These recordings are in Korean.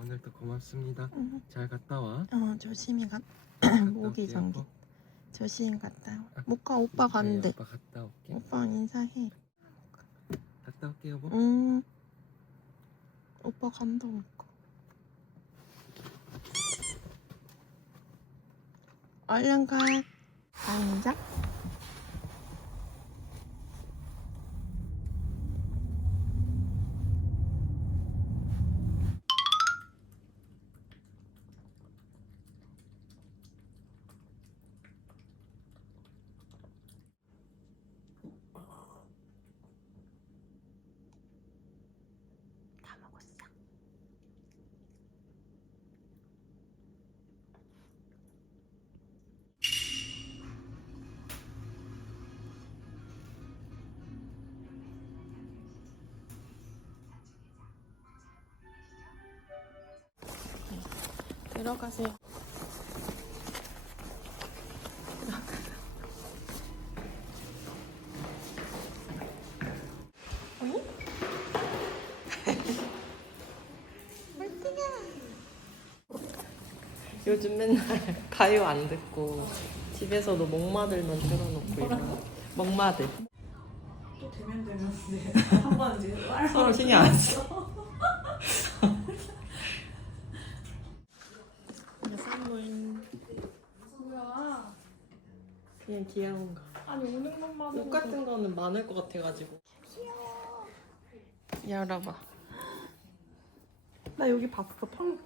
오늘도 고맙습니다. 응. 잘 갔다 와. 조심히 가. 갔다 모기 올게, 전기. 여보. 조심히 갔다 와. 못 가, 오빠 간대. 아빠 갔다 올게. 오빠 인사해. 갔다 올게 여보. 응. 오빠 간다, 못 가. 얼른 가. 앉아. 다 먹었어. 들어가세요. 어이? 요즘 맨날 가요 안 듣고 집에서도 목마들만 틀어놓고 이러고. 목마들. 또 되면 되는데 한번 이제 서로 신경 안 써. 선물. 뭐야? 그냥 귀여운 거. 아니 오는 것만 옷 같은 거는 많을 것 같아가지고. 귀여워. 열어봐. 나 여기 봤어.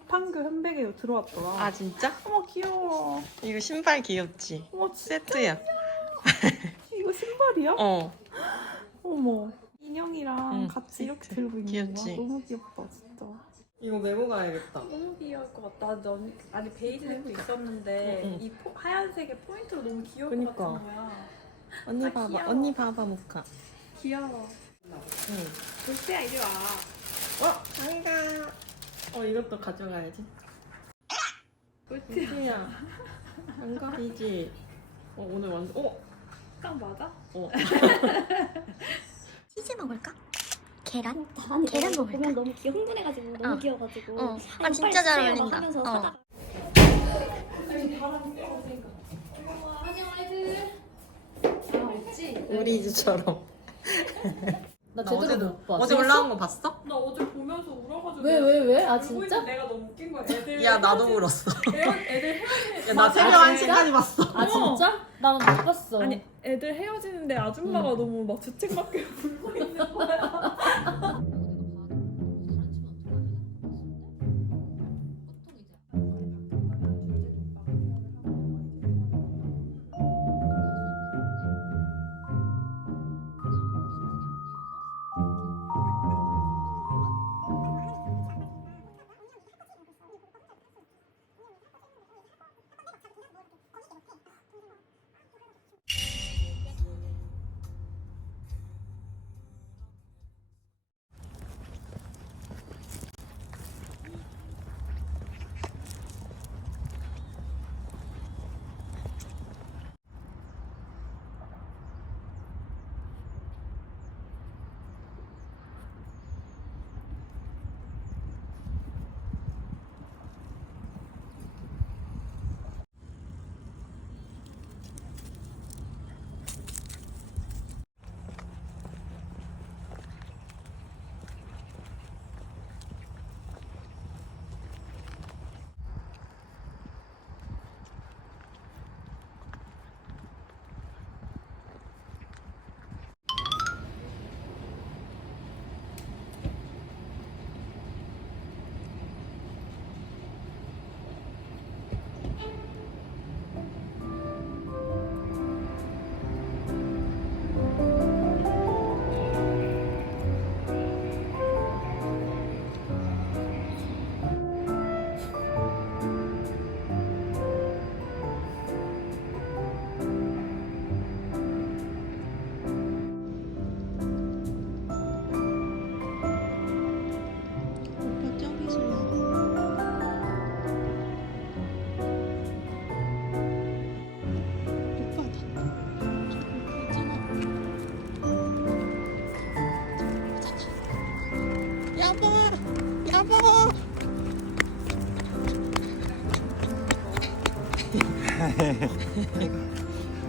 팡그 현백에 들어왔더라. 아 진짜? 어머 귀여워. 이거 신발 귀엽지? 어머 진짜 세트야. 이거 신발이야? 어. 어머 인형이랑 응, 같이 이렇게 세트. 들고 있는 귀엽지? 거야. 너무 귀엽다 진짜. 이거 메고 가야겠다. 너무 귀여울 것 같다. 넌 아니 베이지색도 있었는데 응, 응. 이 하얀색의 포인트로 너무 귀여울 그니까. 것 같은 거야. 언니 아, 봐봐. 귀여워. 언니 봐봐 모카. 귀여워. 응. 돌쇠야 이리 와. 잘가. 이것도 가져가야지. 돌쇠야. 야 장갑이지. 오늘 완전. 딱 맞아? 치즈 먹을까? 계란? 아니, 계란 내가 먹을까? 보면 너무 흥분해가지고 너무 어. 귀여워가지고 아 아니, 진짜 빨리 잘 주세요 막 어울린다. 하면서 어. 하다가 우리 집처럼. 나 제대로 못 봐. 어제 올라온 거 봤어? 나 어제 보면서 울어가지고. 왜? 아 울고 진짜? 있는 내가 너무 웃긴 거야. 애들. 야 나도 울었어. 애들 헤어지는. 야 나 새벽 1시까지 봤어. 아 진짜? 나는 못 봤어. 아니 애들 헤어지는데 아줌마가 너무 막 주책맞게 울고 있는 거야.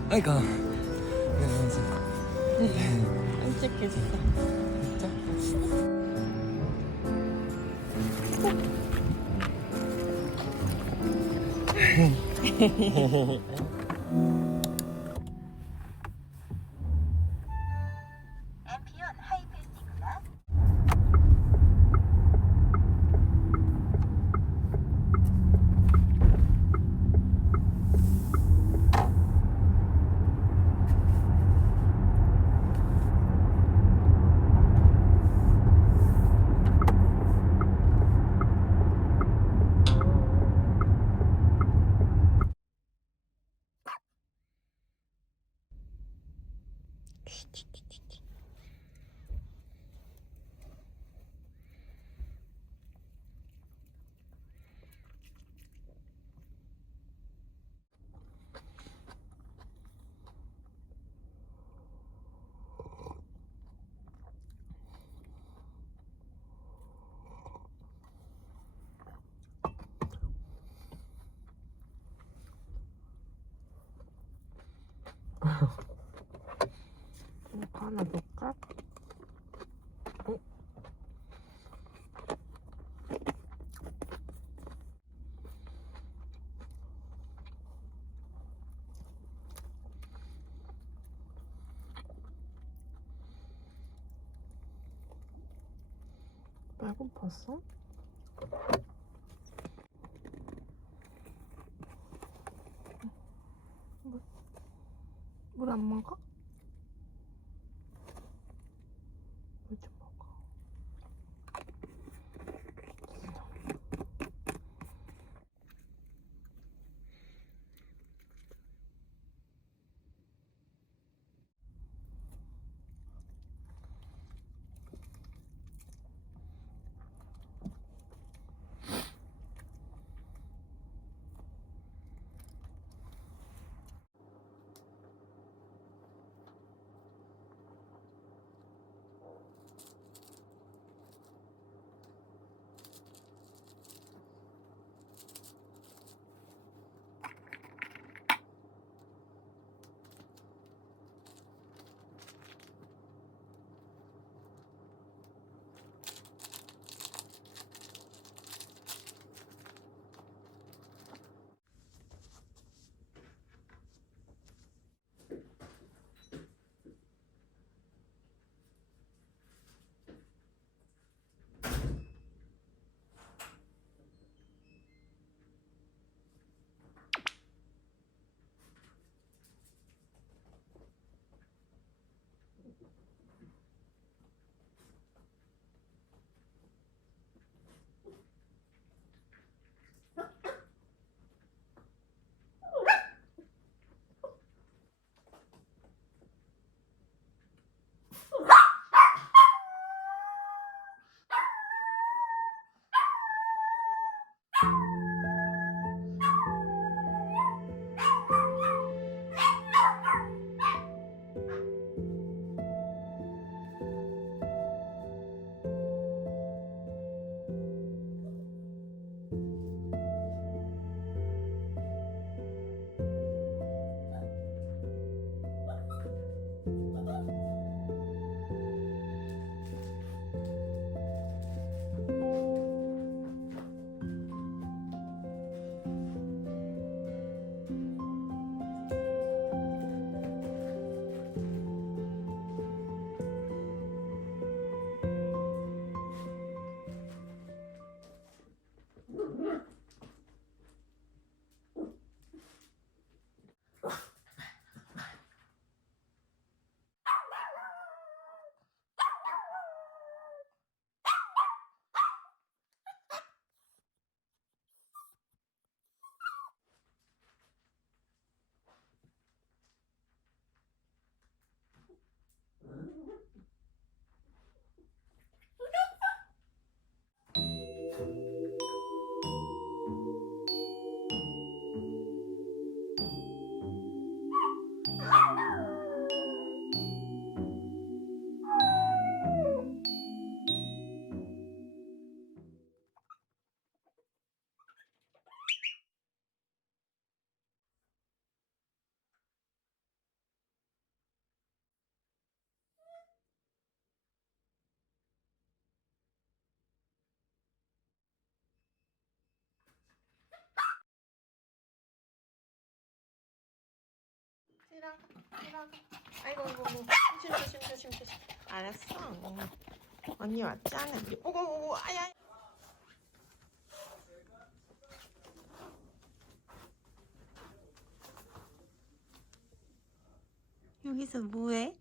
아이고. 깜찍해졌어. 이거 하나 넣을까? 배고팠어? 물 안 먹어? 물 좀 먹어. 일어나. 아이고, 조심. 알았어. 언니 왔잖아. 오고, 아야. 여기서 뭐해?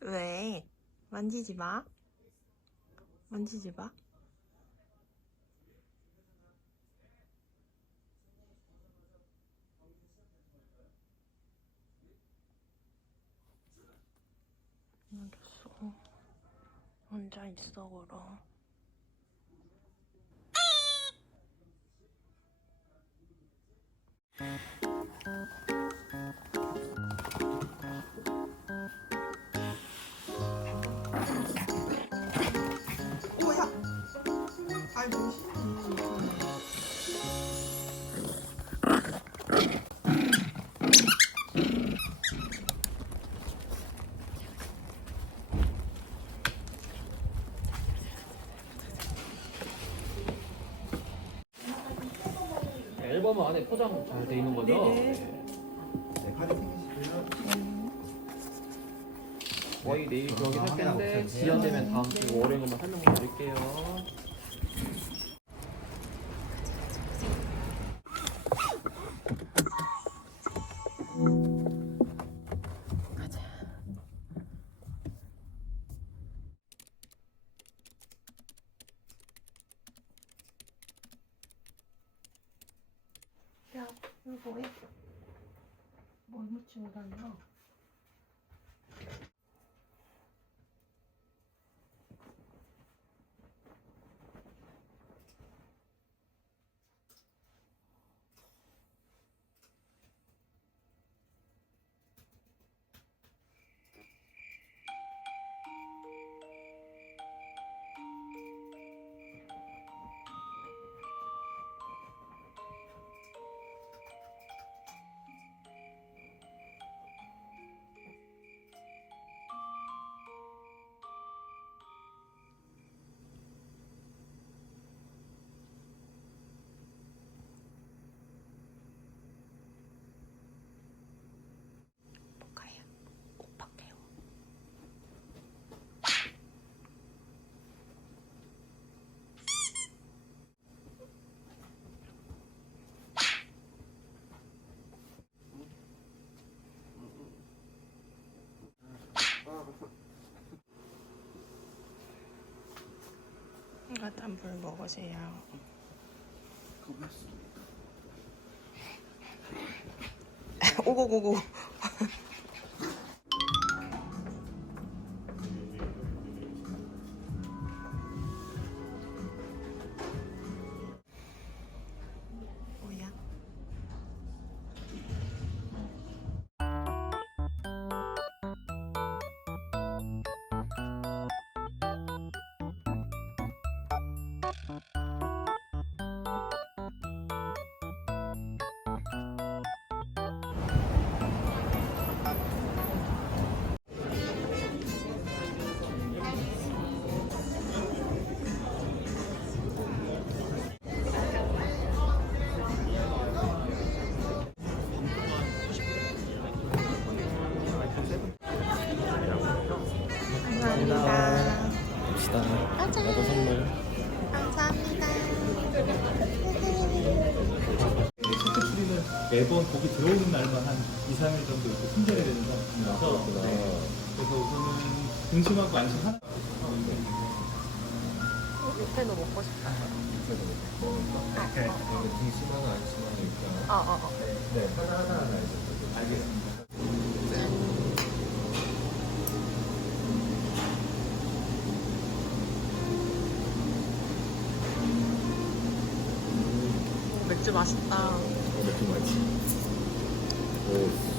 왜? 만지지 마. 알겠어. 혼자 있어, 그럼. 뭐야? 아이고. 앨범 안에 포장 잘 돼 있는 거죠? 네네. 거의 내일 확인할 텐데 지연되면 다음 주 월요일만 설명 드릴게요. 야, 이거 뭐해? 뭘 묻히고 다녀? 가야. 오빠 깨워. 따뜻한 물 먹으세요. 오고. 뭐야? 감사합니다. 나도 선물. 감사합니다. 스케줄이는 매번 거기 들어오는 날만 한 2, 3일 정도 이렇게 품절이 되는 상황이라서 그래서 우선은 등심하고 안심 하나 육회도 먹고 싶다. 등심하고 안심하고 있어요. 네, 하나 알겠습니다. 맥주 맛있다. 맥주 맛있지. 오.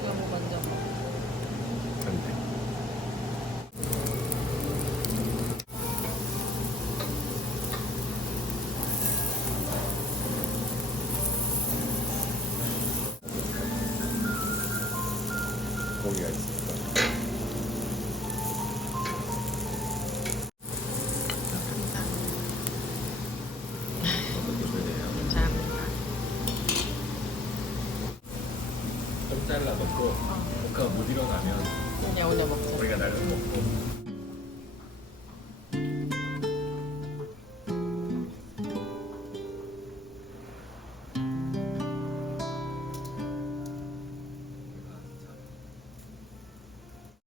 이거 한번 만져봐. 고기가 있습니다. 어떻게 보이네요? 감사합니다. 좀 잘라 놓고 볶아 못 일어나면 오냐 먹자. 우리가 날로 먹고